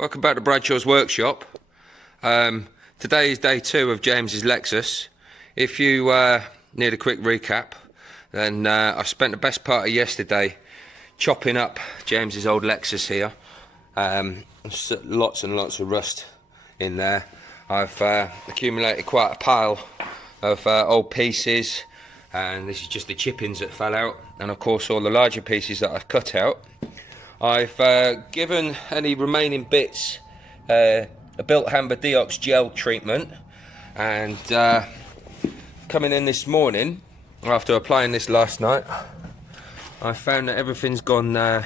Welcome back to Bradshaw's Workshop. Today is day 2 of James's Lexus. If you need a quick recap, then I spent the best part of yesterday chopping up James's old Lexus here. Lots and lots of rust in there. I've accumulated quite a pile of old pieces, and this is just the chippings that fell out, and of course all the larger pieces that I've cut out. I've given any remaining bits a built Hamber Deox gel treatment, and coming in this morning after applying this last night, I found that everything's gone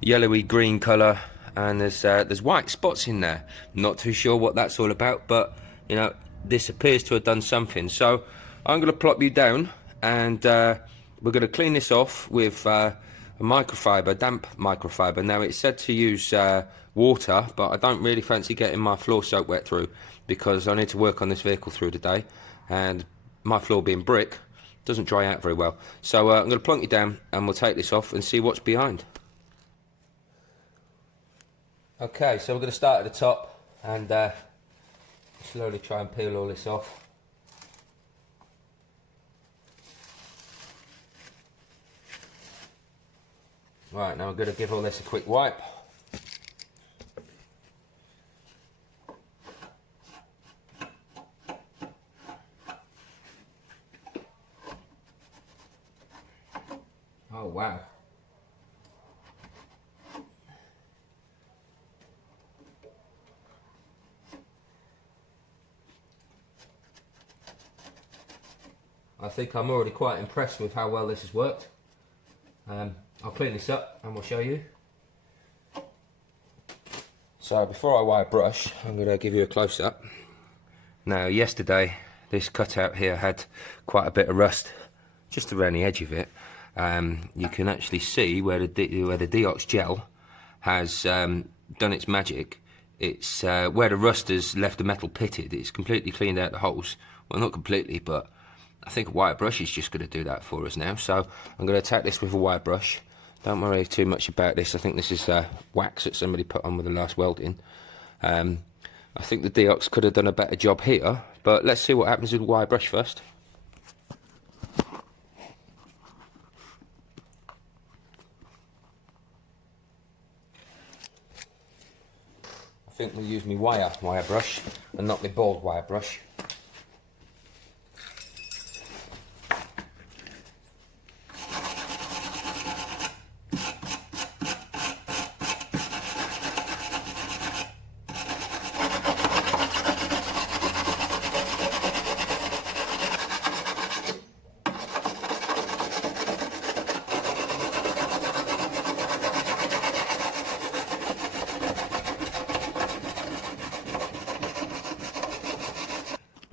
yellowy green colour, and there's white spots in there. Not too sure what that's all about, but you know, this appears to have done something. So I'm going to plop you down, and we're going to clean this off with a microfiber, damp microfiber. Now it's said to use water, but I don't really fancy getting my floor soak wet through, because I need to work on this vehicle through the day, and my floor being brick doesn't dry out very well. So I'm going to plonk you down and we'll take this off and see what's behind. Okay, so we're going to start at the top and slowly try and peel all this off. Right, now I'm going to give all this a quick wipe. Oh wow. I think I'm already quite impressed with how well this has worked. I'll clean this up and we'll show you. So before I wire brush, I'm going to give you a close-up. Now yesterday this cutout here had quite a bit of rust just around the edge of it. You can actually see where the Deox gel has done its magic. It's where the rust has left the metal pitted. It's completely cleaned out the holes. Well, not completely, but I think a wire brush is just going to do that for us now. So I'm going to attack this with a wire brush. Don't worry too much about this. I think this is wax that somebody put on with the last welding. I think the Deox could have done a better job here, but let's see what happens with the wire brush first. I think we'll use my wire brush and not my bald wire brush.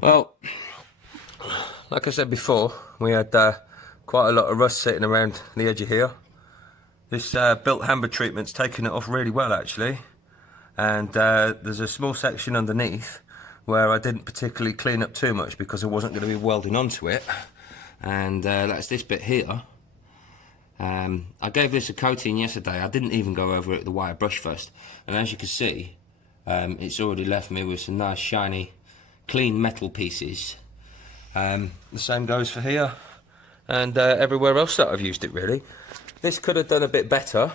Well, like I said before, we had quite a lot of rust sitting around the edge of here. This built Hamber treatment's taken it off really well actually, and there's a small section underneath where I didn't particularly clean up too much because I wasn't going to be welding onto it, and that's this bit here. I gave this a coating yesterday. I didn't even go over it with the wire brush first, and as you can see, it's already left me with some nice shiny clean metal pieces. The same goes for here and everywhere else that I've used it really. This could have done a bit better.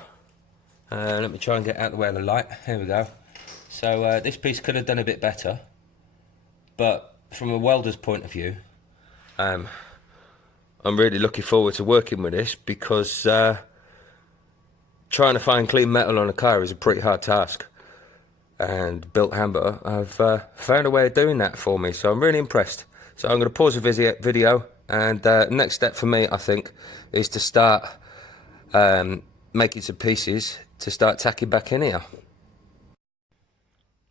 Let me try and get out of the way of the light. Here we go. So this piece could have done a bit better, but from a welder's point of view, I'm really looking forward to working with this, because trying to find clean metal on a car is a pretty hard task. And built Hamber have found a way of doing that for me, so I'm really impressed. So I'm going to pause the video, and next step for me, I think, is to start making some pieces to start tacking back in here.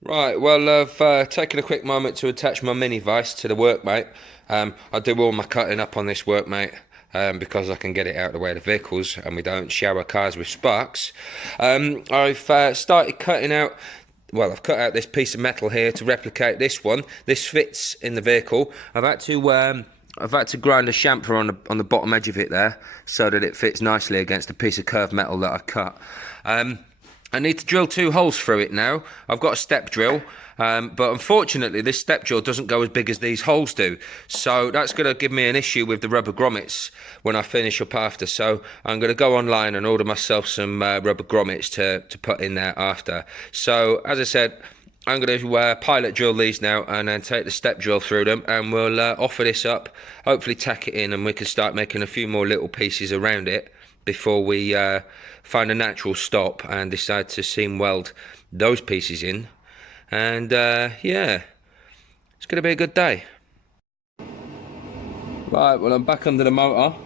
Right, well, I've taken a quick moment to attach my mini vise to the workmate. I do all my cutting up on this workmate because I can get it out of the way of the vehicles and we don't shower cars with sparks. I've started cutting out. Well, I've cut out this piece of metal here to replicate this one. This fits in the vehicle. I've had to grind a chamfer on the bottom edge of it there, so that it fits nicely against a piece of curved metal that I cut. I need to drill 2 holes through it now. I've got a step drill, but unfortunately this step drill doesn't go as big as these holes do. So that's going to give me an issue with the rubber grommets when I finish up after. So I'm going to go online and order myself some rubber grommets to put in there after. So as I said, I'm going to pilot drill these now and then take the step drill through them, and we'll offer this up, hopefully tack it in, and we can start making a few more little pieces around it before we find a natural stop and decide to seam weld those pieces in. And yeah, it's going to be a good day. Right, well, I'm back under the motor.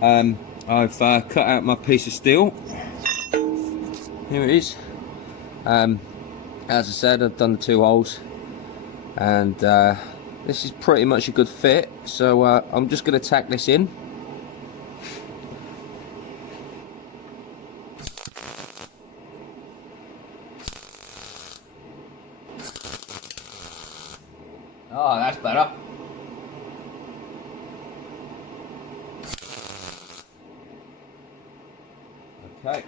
I've cut out my piece of steel. Here it is. As I said, I've done the 2 holes, and this is pretty much a good fit, so I'm just going to tack this in. Oh, that's better. Okay.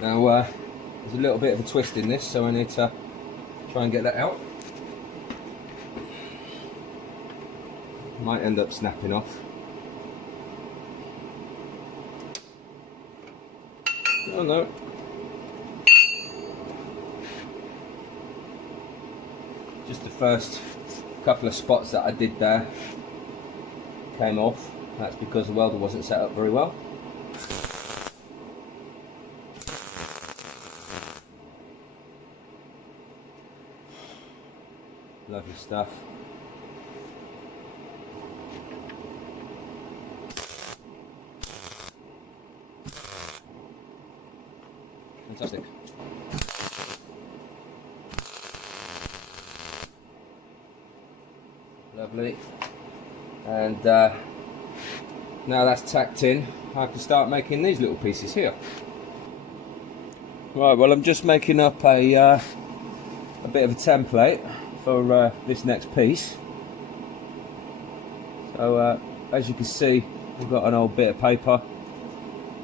Now, there's a little bit of a twist in this, so I need to try and get that out. Might end up snapping off. Oh no. Just the first couple of spots that I did there came off. That's because the welder wasn't set up very well. Lovely stuff. Fantastic. Lovely. And now that's tacked in, I can start making these little pieces here. Right, well, I'm just making up a bit of a template for this next piece. So as you can see, we've got an old bit of paper,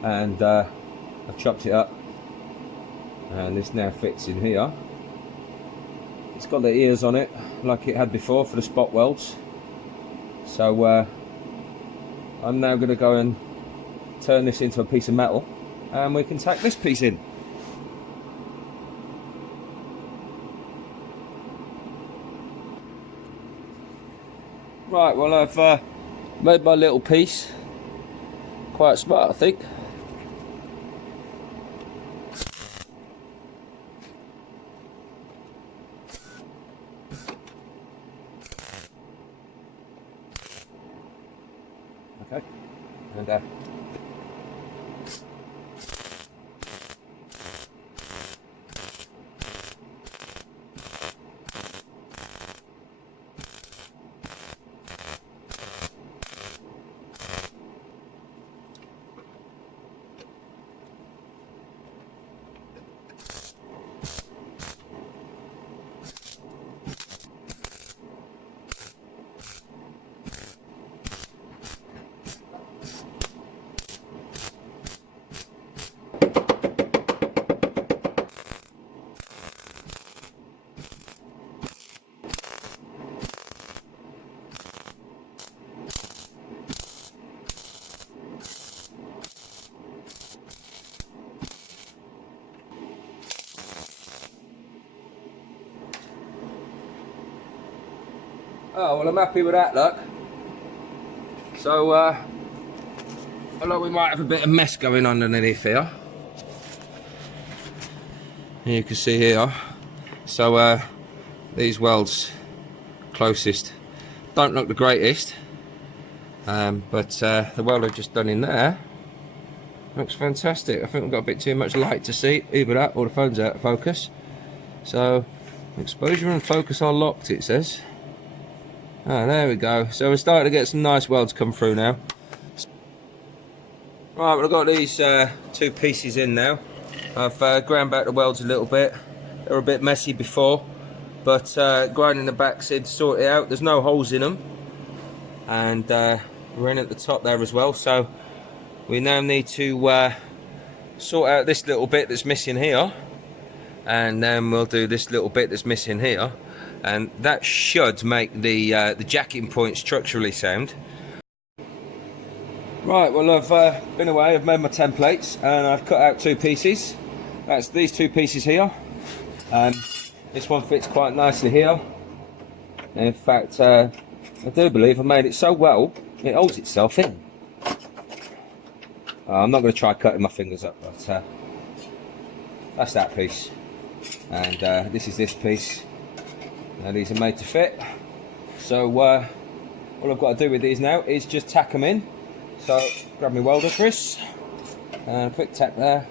and I've chopped it up, and this now fits in here. It's got the ears on it like it had before for the spot welds. So I'm now going to go and turn this into a piece of metal, and we can tack this piece in. Right, well, I've made my little piece. Quite smart, I think. Okay, and oh, well, I'm happy with that, look. So, although we might have a bit of mess going on underneath here. You can see here. So, these welds closest don't look the greatest. But the weld I've just done in there looks fantastic. I think we've got a bit too much light to see, either that or the phone's out of focus. So, exposure and focus are locked, it says. Oh, there we go. So we're starting to get some nice welds come through now. Right, well, I've got these 2 pieces in now. I've ground back the welds a little bit. They were a bit messy before, but grinding the backs in to sort it out. There's no holes in them, and we're in at the top there as well. So we now need to sort out this little bit that's missing here, and then we'll do this little bit that's missing here, and that should make the jacking point structurally sound. Right, well, I've been away, I've made my templates, and I've cut out 2 pieces. That's these 2 pieces here. This one fits quite nicely here. In fact, I do believe I made it so well, it holds itself in. I'm not going to try cutting my fingers up, but that's that piece. And this is this piece. Now these are made to fit. So all I've got to do with these now is just tack them in. So grab my welder, Chris, and a quick tack there,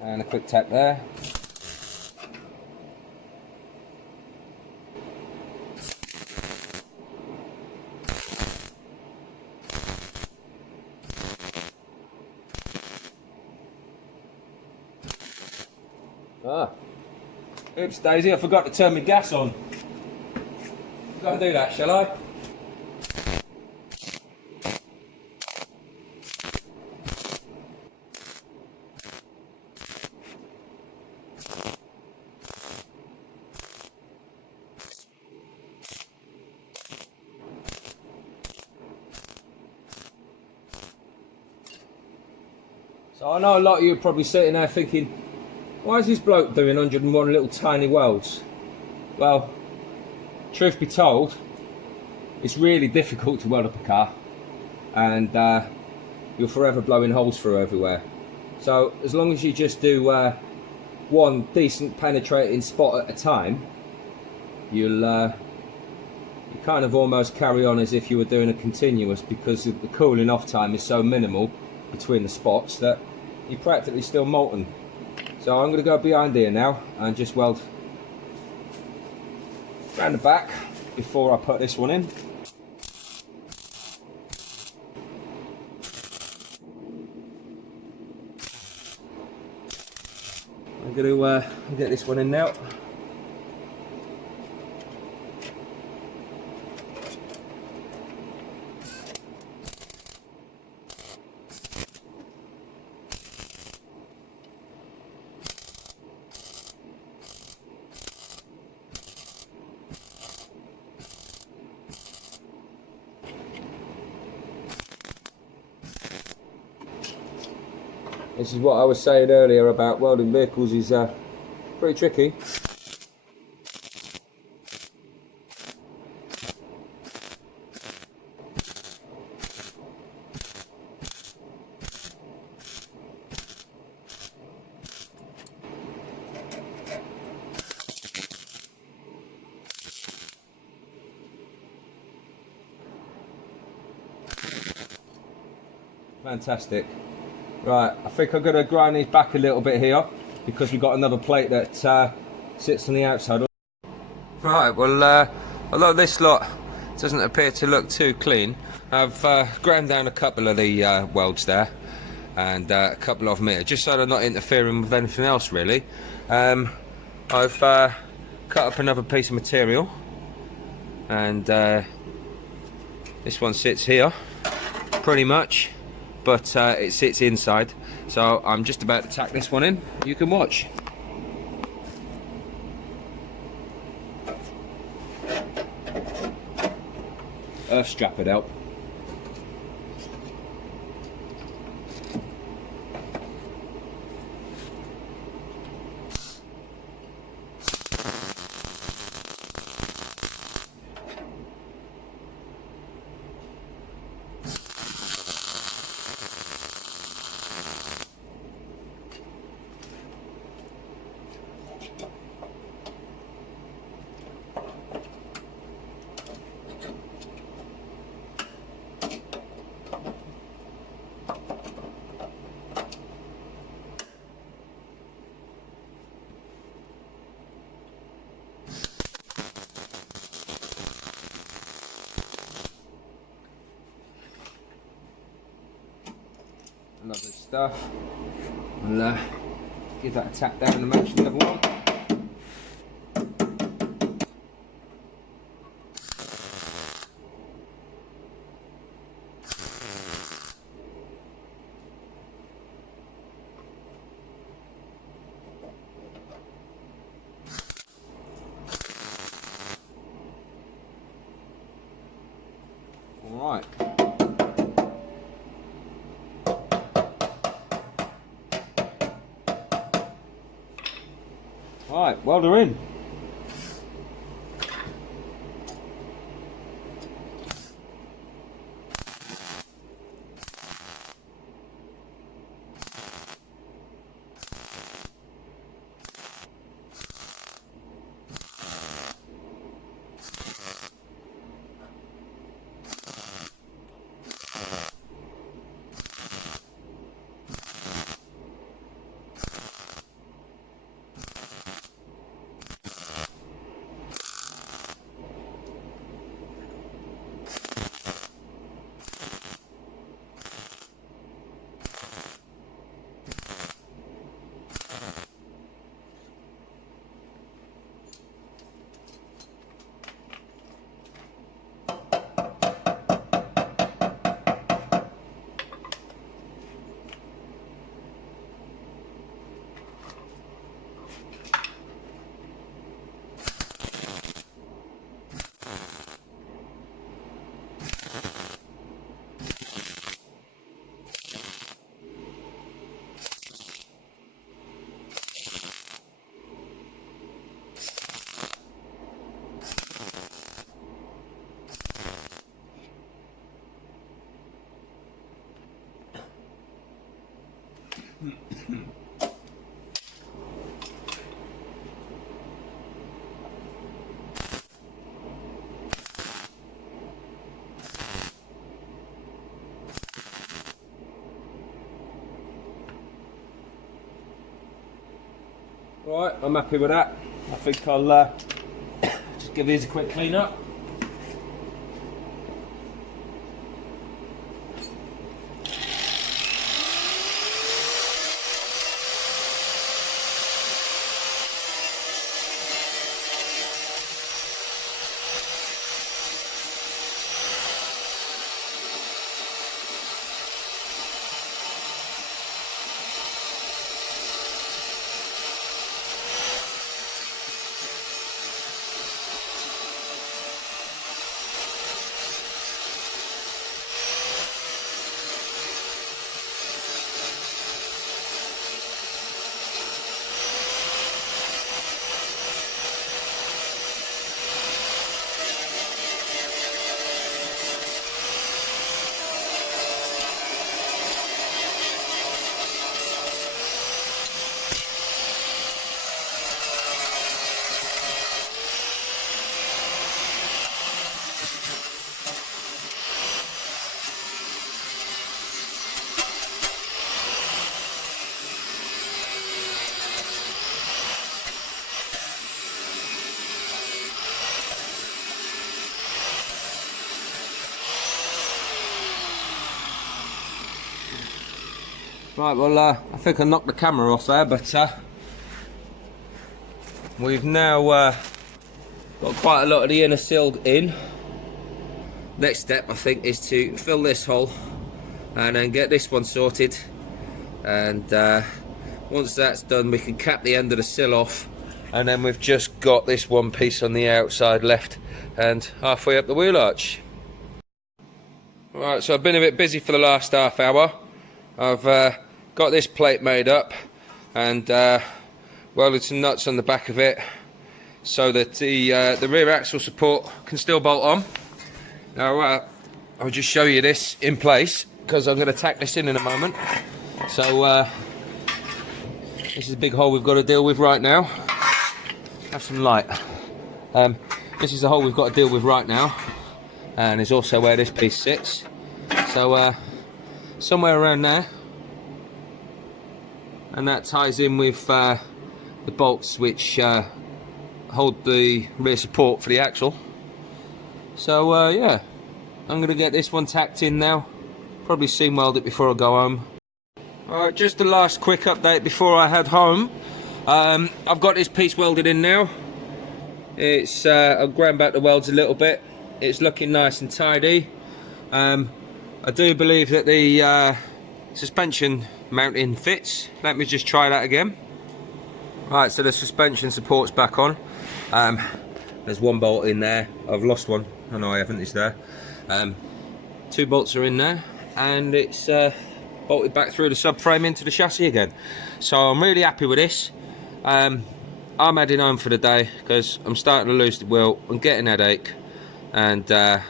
and a quick tack there. Oops, Daisy, I forgot to turn my gas on. Got to do that, shall I? So I know a lot of you are probably sitting there thinking, why is this bloke doing 101 little tiny welds? Well, truth be told, it's really difficult to weld up a car, and you're forever blowing holes through everywhere. So as long as you just do one decent penetrating spot at a time, you'll you kind of almost carry on as if you were doing a continuous, because the cooling off time is so minimal between the spots that you're practically still molten. So I'm going to go behind here now and just weld around the back before I put this one in. I'm going to get this one in now. This is what I was saying earlier about welding vehicles is pretty tricky. Fantastic. Right, I think I'm going to grind these back a little bit here because we've got another plate that sits on the outside. Right, well, although this lot doesn't appear to look too clean, I've ground down a couple of the welds there and a couple of them here, just so they're not interfering with anything else really. I've cut up another piece of material, and this one sits here pretty much, but it sits inside, so I'm just about to tack this one in. You can watch. Earth strap it out. Lovely stuff. I'll give that a tap down and match the other one. Right, welder in. Right, I'm happy with that. I think I'll just give these a quick clean up. Right, well, I think I knocked the camera off there, but we've now got quite a lot of the inner sealed in. Next step, I think, is to fill this hole and then get this one sorted. And once that's done, we can cap the end of the sill off, and then we've just got this one piece on the outside left and halfway up the wheel arch. Right, so I've been a bit busy for the last half hour. I've got this plate made up and welded some nuts on the back of it so that the rear axle support can still bolt on. Now I'll just show you this in place because I'm going to tack this in a moment. So this is a big hole we've got to deal with right now. Have some light. This is the hole we've got to deal with right now, and it's also where this piece sits. So somewhere around there, and that ties in with the bolts which hold the rear support for the axle. So yeah, I'm going to get this one tacked in now, probably seam weld it before I go home. Alright, just the last quick update before I head home. I've got this piece welded in now. It's I've ground back the welds a little bit. It's looking nice and tidy. I do believe that the suspension mounting fits. Let me just try that again. Right, so the suspension support's back on. There's one bolt in there. I've lost one. Oh no, I haven't. It's there. 2 bolts are in there, and it's bolted back through the subframe into the chassis again. So I'm really happy with this. I'm heading home for the day because I'm starting to lose the will. I'm getting a headache, and yeah,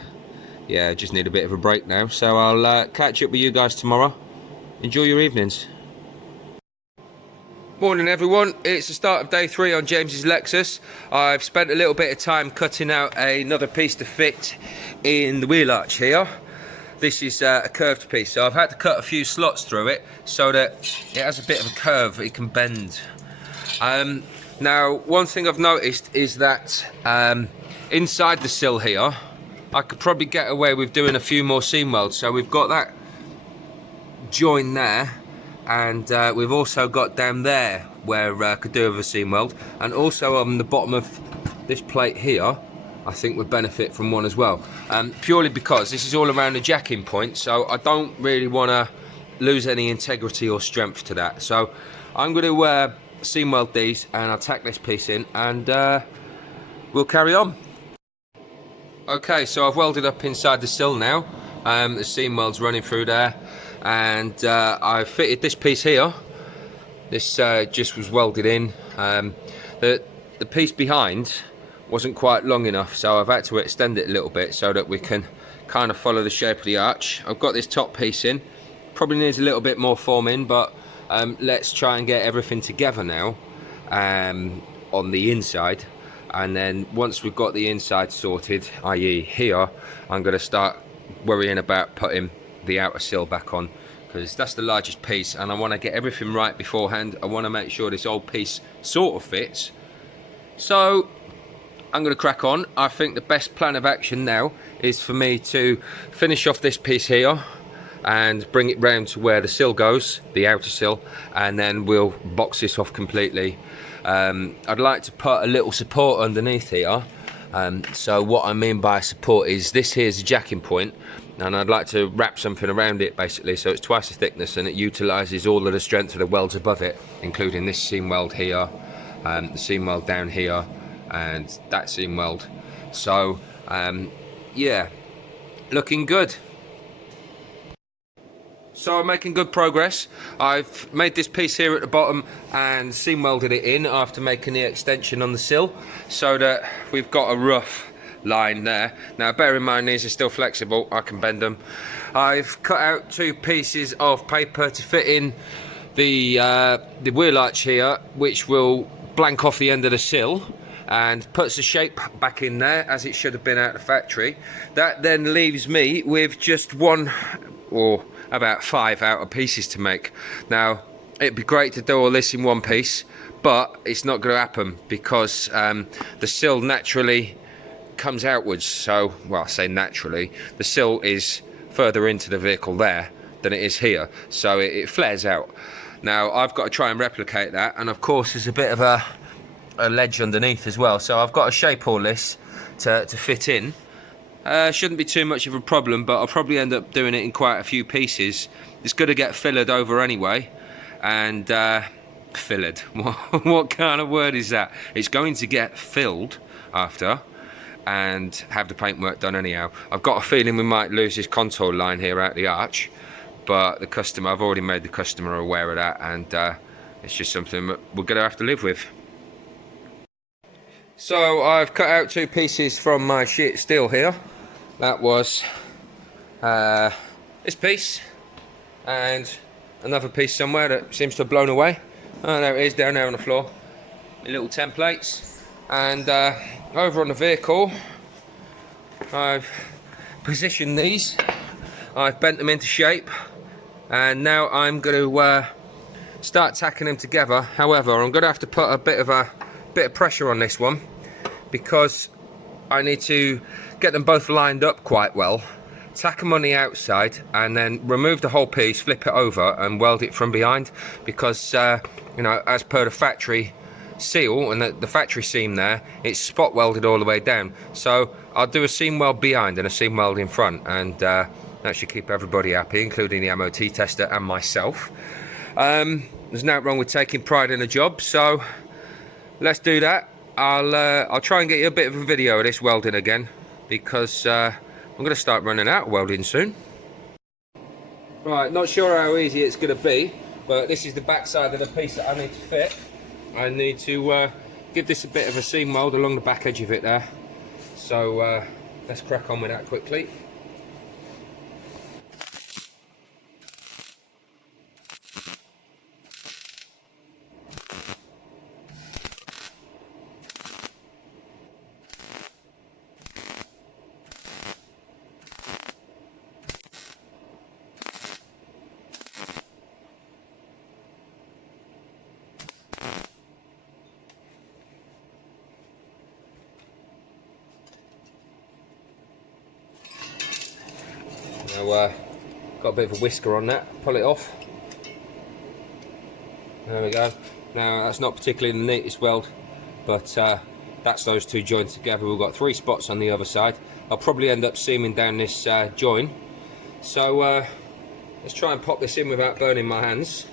I just need a bit of a break now. So I'll catch up with you guys tomorrow. Enjoy your evenings. Morning everyone, it's the start of day 3 on James's Lexus. I've spent a little bit of time cutting out another piece to fit in the wheel arch here. This is a curved piece, so I've had to cut a few slots through it so that it has a bit of a curve, it can bend. Now, one thing I've noticed is that inside the sill here, I could probably get away with doing a few more seam welds. So we've got that join there, and we've also got down there where I could do with a seam weld, and also on the bottom of this plate here I think would benefit from one as well, purely because this is all around the jacking point, so I don't really want to lose any integrity or strength to that. So I'm going to seam weld these, and I'll tack this piece in, and we'll carry on. Okay, so I've welded up inside the sill now. The seam weld's running through there, and I've fitted this piece here. This just was welded in. The piece behind wasn't quite long enough, so I've had to extend it a little bit so that we can kind of follow the shape of the arch. I've got this top piece in, probably needs a little bit more forming, but let's try and get everything together now on the inside, and then once we've got the inside sorted, i.e. here, I'm going to start worrying about putting the outer sill back on, because that's the largest piece and I want to get everything right beforehand. I want to make sure this old piece sort of fits. So I'm going to crack on. I think the best plan of action now is for me to finish off this piece here and bring it round to where the sill goes, the outer sill, and then we'll box this off completely. I'd like to put a little support underneath here. So what I mean by support is this here's the jacking point, and I'd like to wrap something around it basically so it's twice the thickness and it utilises all of the strength of the welds above it, including this seam weld here, the seam weld down here, and that seam weld. So yeah, looking good. So I'm making good progress. I've made this piece here at the bottom and seam welded it in after making the extension on the sill, so that we've got a rough line there. Now bear in mind these are still flexible, I can bend them. I've cut out 2 pieces of paper to fit in the wheel arch here, which will blank off the end of the sill and puts the shape back in there as it should have been out of the factory. That then leaves me with just 1 or about 5 outer pieces to make. Now it'd be great to do all this in one piece, but it's not going to happen because the sill naturally comes outwards. So, well, I say naturally, the sill is further into the vehicle there than it is here, so it flares out. Now I've got to try and replicate that, and of course there's a bit of a ledge underneath as well, so I've got to shape all this to fit in. Shouldn't be too much of a problem, but I'll probably end up doing it in quite a few pieces. It's going to get fillered over anyway, and fillered, what kind of word is that? It's going to get filled after and have the paintwork done anyhow. I've got a feeling we might lose this contour line here out the arch, but the customer, I've already made the customer aware of that, and it's just something that we're going to have to live with. So I've cut out 2 pieces from my sheet steel here. That was this piece and another piece somewhere that seems to have blown away. Oh, there it is, down there on the floor. My little templates. And over on the vehicle, I've positioned these. I've bent them into shape, and now I'm going to start tacking them together. However, I'm going to have to put a bit of pressure on this one, because I need to get them both lined up quite well, tack them on the outside, and then remove the whole piece, flip it over and weld it from behind, because you know, as per the factory seal and the factory seam there, it's spot welded all the way down. So I'll do a seam weld behind and a seam weld in front, and that should keep everybody happy, including the MOT tester and myself. There's nothing wrong with taking pride in a job, so let's do that. I'll try and get you a bit of a video of this welding again, because I'm going to start running out of welding soon. Right, not sure how easy it's going to be, but this is the back side of the piece that I need to fit. I need to give this a bit of a seam weld along the back edge of it there. So let's crack on with that quickly. Now, got a bit of a whisker on that, pull it off. There we go. Now that's not particularly the neatest weld, but that's those two joints together. We've got 3 spots on the other side. I'll probably end up seaming down this join. So let's try and pop this in without burning my hands.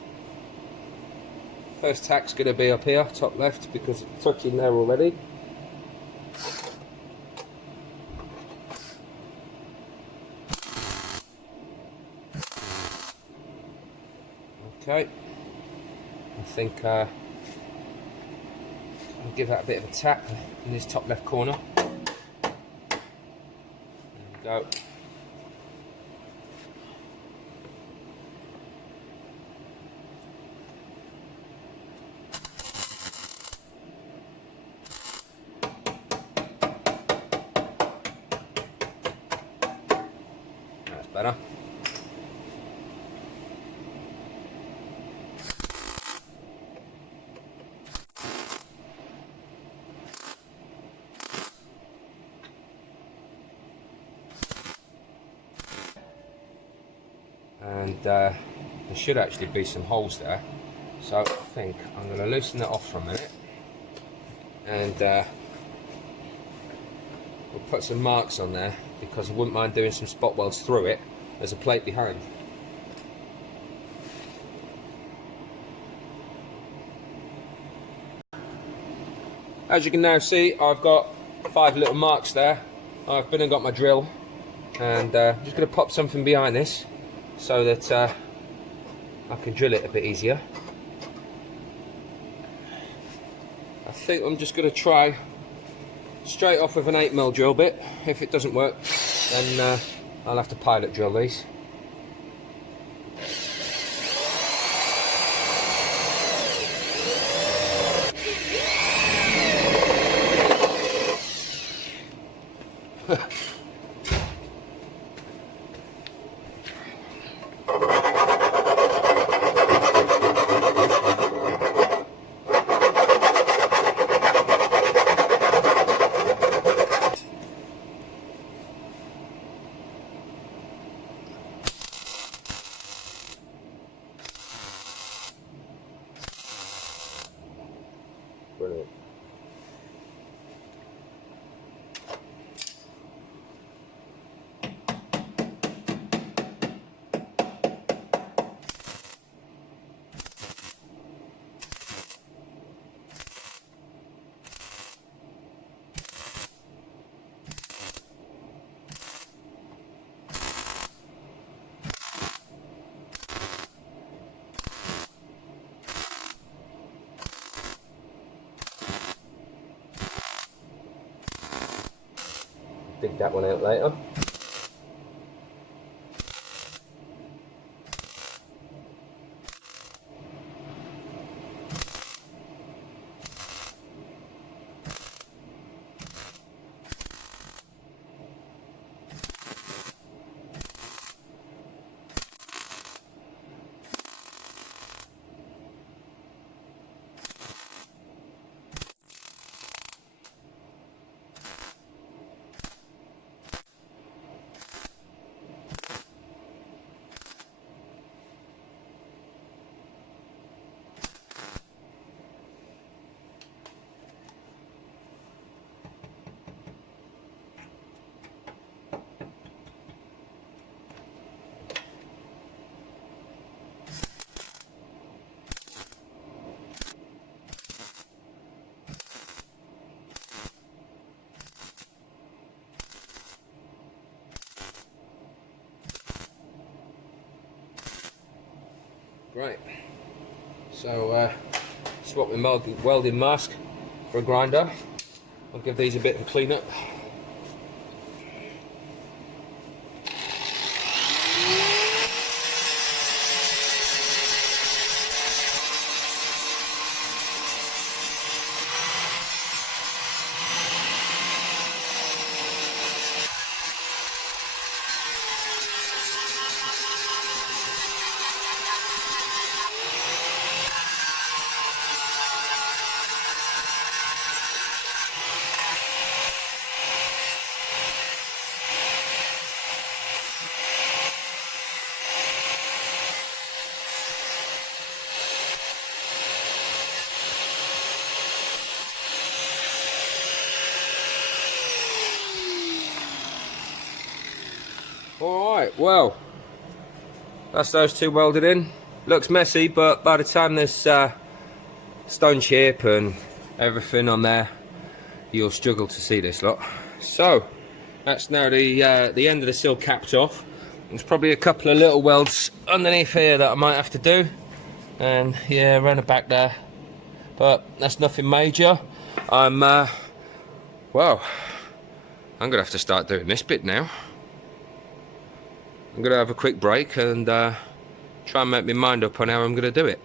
First tack's going to be up here, top left, because it's touching there already. Okay, I think I'll give that a bit of a tap in this top left corner. There we go. That's better. And there should actually be some holes there, so I think I'm going to loosen that off for a minute, and we'll put some marks on there, because I wouldn't mind doing some spot welds through it. There's a plate behind. As you can now see, I've got 5 little marks there. I've been and got my drill, and I'm just going to pop something behind this, so that I can drill it a bit easier. I think I'm just going to try straight off with an 8mm drill bit. If it doesn't work, then I'll have to pilot drill these. Brilliant. Dig that one out later. Right, so swap my welding mask for a grinder. I'll give these a bit of a clean up. Alright, well, that's those two welded in. Looks messy, but by the time there's stone chip and everything on there, you'll struggle to see this lot. So, that's now the end of the sill capped off. There's probably a couple of little welds underneath here that I might have to do. And yeah, around the back there. But that's nothing major. Well, I'm going to have to start doing this bit now. I'm going to have a quick break and try and make my mind up on how I'm going to do it.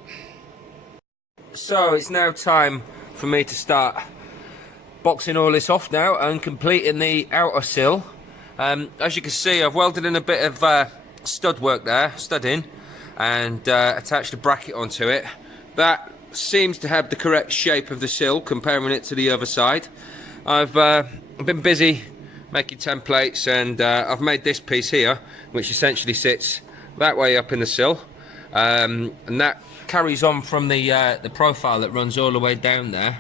So it's now time for me to start boxing all this off now and completing the outer sill. As you can see, I've welded in a bit of stud work there, studding, and attached a bracket onto it. That seems to have the correct shape of the sill, comparing it to the other side. I've been busy making templates, and I've made this piece here, which essentially sits that way up in the sill, and that carries on from the profile that runs all the way down there.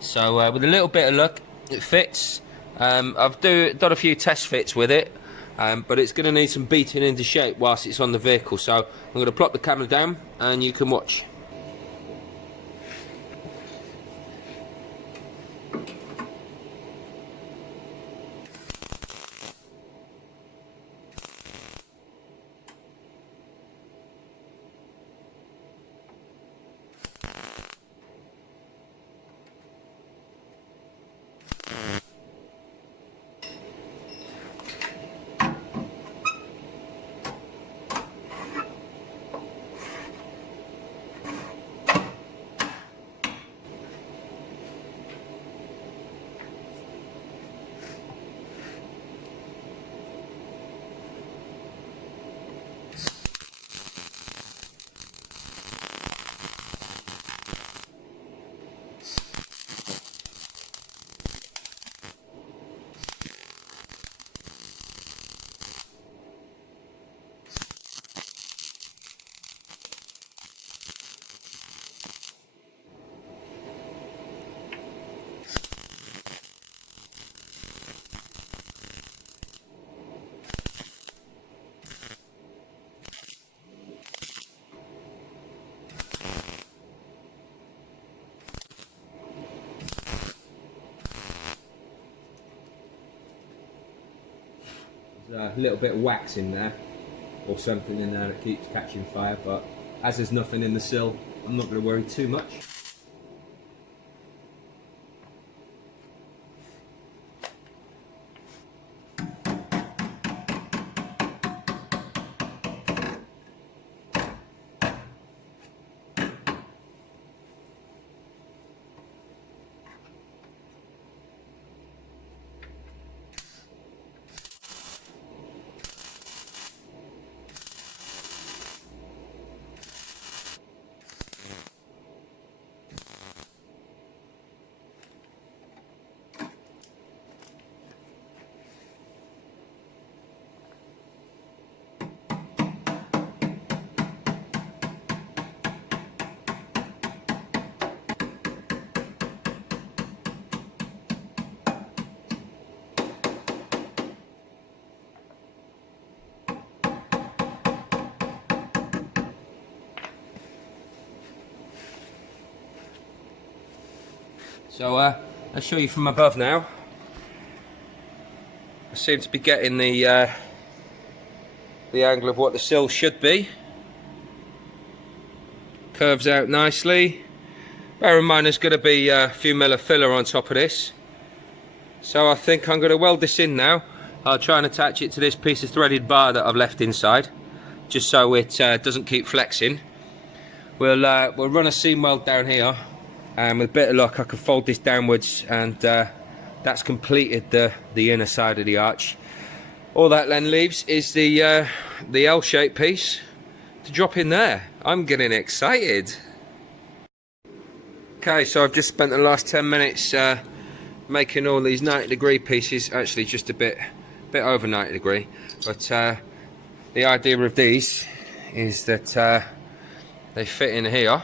So with a little bit of luck, it fits. I've done a few test fits with it, but it's going to need some beating into shape whilst it's on the vehicle. So I'm going to plop the camera down and you can watch. There's a little bit of wax in there, or something in there that keeps catching fire, but as there's nothing in the sill, I'm not going to worry too much. So I'll show you from above now. I seem to be getting the angle of what the sill should be. Curves out nicely. Bear in mind there's going to be a few mil of filler on top of this. So I think I'm going to weld this in now. I'll try and attach it to this piece of threaded bar that I've left inside, just so it doesn't keep flexing. We'll run a seam weld down here, and with a bit of luck I can fold this downwards, and that's completed the inner side of the arch. All that then leaves is the L-shaped piece to drop in there. I'm getting excited. Okay, so I've just spent the last 10 minutes making all these 90-degree pieces, actually just a bit over 90 degree, but the idea of these is that they fit in here.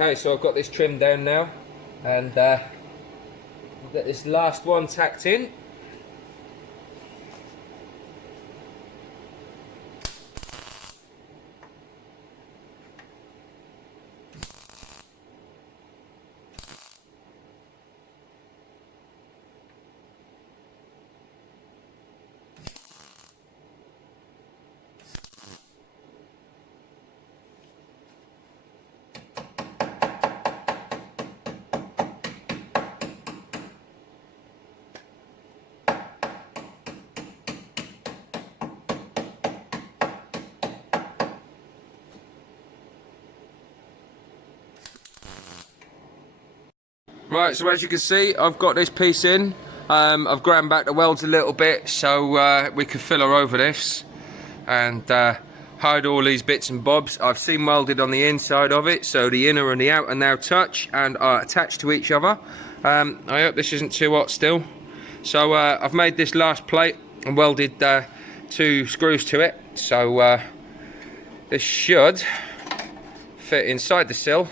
Okay, so I've got this trimmed down now, and we'll get this last one tacked in. Right, so as you can see, I've got this piece in. I've ground back the welds a little bit so we can filler over this and hide all these bits and bobs. I've seam welded on the inside of it, so the inner and the outer now touch and are attached to each other. I hope this isn't too hot still. So I've made this last plate and welded 2 screws to it, so this should fit inside the sill.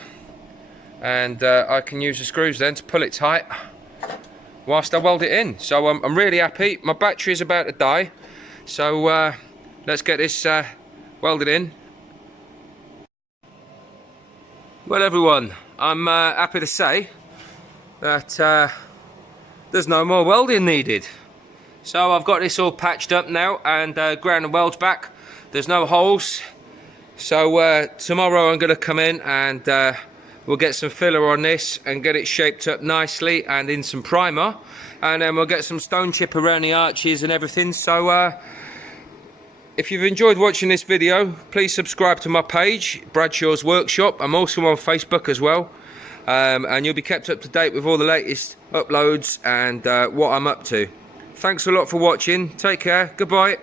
And I can use the screws then to pull it tight whilst I weld it in. So I'm really happy. My battery is about to die, so let's get this welded in. Well everyone, I'm happy to say that there's no more welding needed. So I've got this all patched up now and ground the welds back. There's no holes. So tomorrow I'm going to come in and we'll get some filler on this and get it shaped up nicely and in some primer, and then we'll get some stone chip around the arches and everything. So if you've enjoyed watching this video, please subscribe to my page, Bradshaw's Workshop. I'm also on Facebook as well, and you'll be kept up to date with all the latest uploads and what I'm up to. Thanks a lot for watching. Take care. Goodbye.